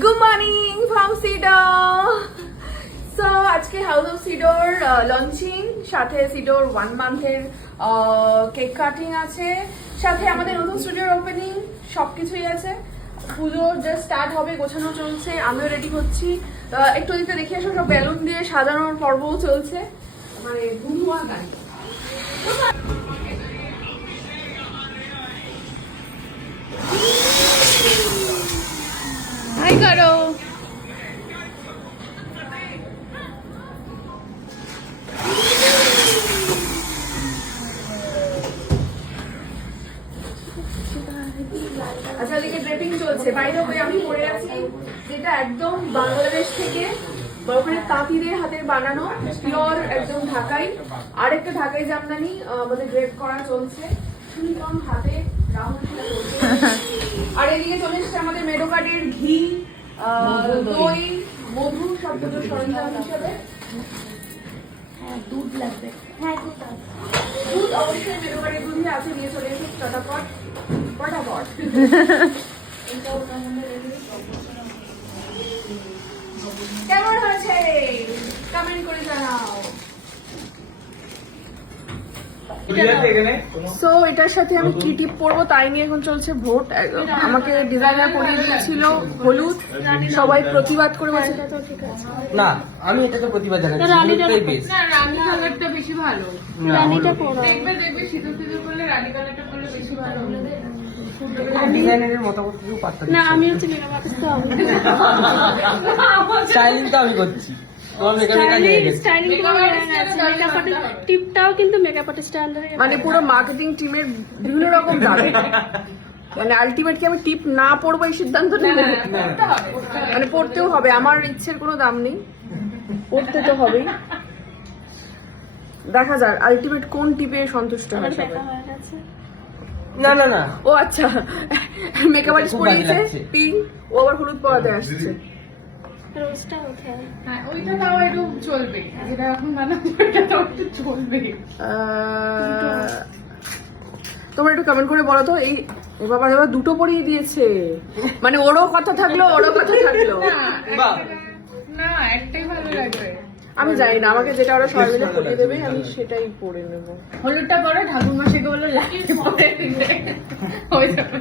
Good morning from Cedar. So আজকে house of Sidr launching, সাথে Sidr 1 মান্থের cake cutting আছে, সাথে আমাদের নতুন স্টুডিওর ওপেনিং, সবকিছুই আছে। পুজো জাস্ট স্টার্ট হবে, গোছানো চলছে, আমিও রেডি হচ্ছি। একটু দিতে দেখে আসো, সব বেলুন দিয়ে সাজানোর পর্বও চলছে, মানে ধুমুয়া গান। হাই করো। আচ্ছা, এদিকে ড্রেপিং চলছে। বাইরে হয়ে আমি পরে আছি যেটা একদম বাংলাদেশ থেকে ওখানে তাঁতিদের হাতের বানানো, পিওর একদম ঢাকাই। আরেকটা ঢাকাই জামদানি আমাদের ড্রেপ করা চলছে, সুনিকম হাতে রাহুল চলছে। আর এদিকে চলে এসছে আমাদের মেডোকার্ডের ঘি, দই, মধু, সব কিছু সরঞ্জাম হিসাবে। দুধ লাগবে, হ্যাঁ দুধ অবশ্যই মেডোকার্ডের দুধই আছে, নিয়ে চলে এসে চটাপট ফটাফট। কেমন হয়েছে কমেন্ট করে জানাও। সো এটার সাথে আমি কি টিপ পরবো তাই নিয়ে এখন চলছে ভোট। আমাকে ডিজাইনার পরিয়ে দিয়েছিল হলুদ, সবাই প্রতিবাদ করে বলছে না, আমি এটা তো প্রতিবাদ জানাচ্ছি, হলুদটাই বেস্ট। না, রানী কালারটা বেশি ভালো। রানীটা পরো, দেখবে সিঁদুর সিঁদুর করলে রানী কালারটা করলে বেশি ভালো। ডিজাইনারের মতামত কিছু পাত্তা না, আমি হচ্ছে মেকআপ আর্টিস্ট, স্টাইলিং তো আমি করছি, তোমার মেকআপের কাজ হয়ে গেছে। স্টাইলিং মেকআপ আর্টিস্ট টিপটাও কিন্তু মেকআপ আর্টিস্টের আন্ডারে। মানে পুরো মার্কেটিং টিমের বিভিন্ন রকম যাবে। মানে আলটিমেট কি আমি টিপ না পড়বো এই সিদ্ধান্ত নেব? মানে পড়তেও হবে, আমার ইচ্ছের কোনো দাম নেই, পড়তে তো হবেই। দেখা যাক আলটিমেট কোন টিপে সন্তুষ্ট হয় সবাই। না না না, ও আচ্ছা, মেকআপ আর্টিস্ট পরিয়েছে পিঙ্ক, ও আবার হলুদ পরাতে আসছে। রোজটা ওঠে, হ্যাঁ ওইটা তাও একটু চলবে, যেটা এখন বানাচ্ছি ওইটা তাও একটু চলবে। তোমরা একটু কমেন্ট করে বলো তো, এই ও বাবা এবার দুটো পরিয়ে দিয়েছে, মানে ওরও কথা থাকলো ওরও কথা থাকলো। না একটাই ভালো লাগবে। আমি জানি না, আমাকে যেটা ওরা সবাই মিলে পরিয়ে দেবে আমি সেটাই পরে নেব। হলুদটা পরে ঠাকুমা সেকে বললো লাগিয়ে পরে দিতে হয়ে যাবে।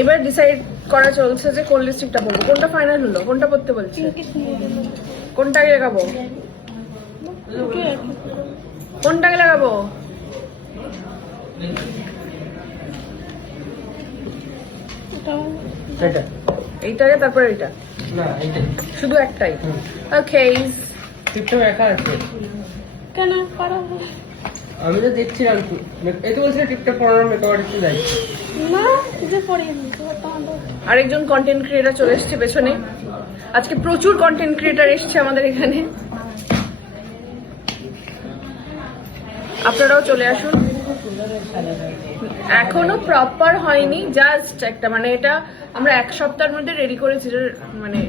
এবার ডিসাইড করা চলছে যে কোন লিপস্টিকটা পরবো। কোনটা ফাইনাল হলো, কোনটা পরতে বলছে, কোনটাকে লাগাবো, কোনটাকে লাগাবো? এটা এইটাকে তারপর এটা, না এটা শুধু একটাই। ওকে, টিপটা একা আছে কেন পারবো আমি তো দেখছিলাম, এই তো বলছিল টিপটা পড়ানোর মেকআপ আর্টিস্ট যাইছে না, যে পরে আমি আরেকজন কন্টেন্ট ক্রিয়েটার চলে এসছে পেছনে। আজকে প্রচুর কন্টেন্ট ক্রিয়েটার এসছে আমাদের এখানে, আপনারাও চলে আসুন। এখনো প্রপার হয়নি, জাস্ট একটা, মানে এটা আমরা 1 সপ্তাহের মধ্যে রেডি করেছি, মানে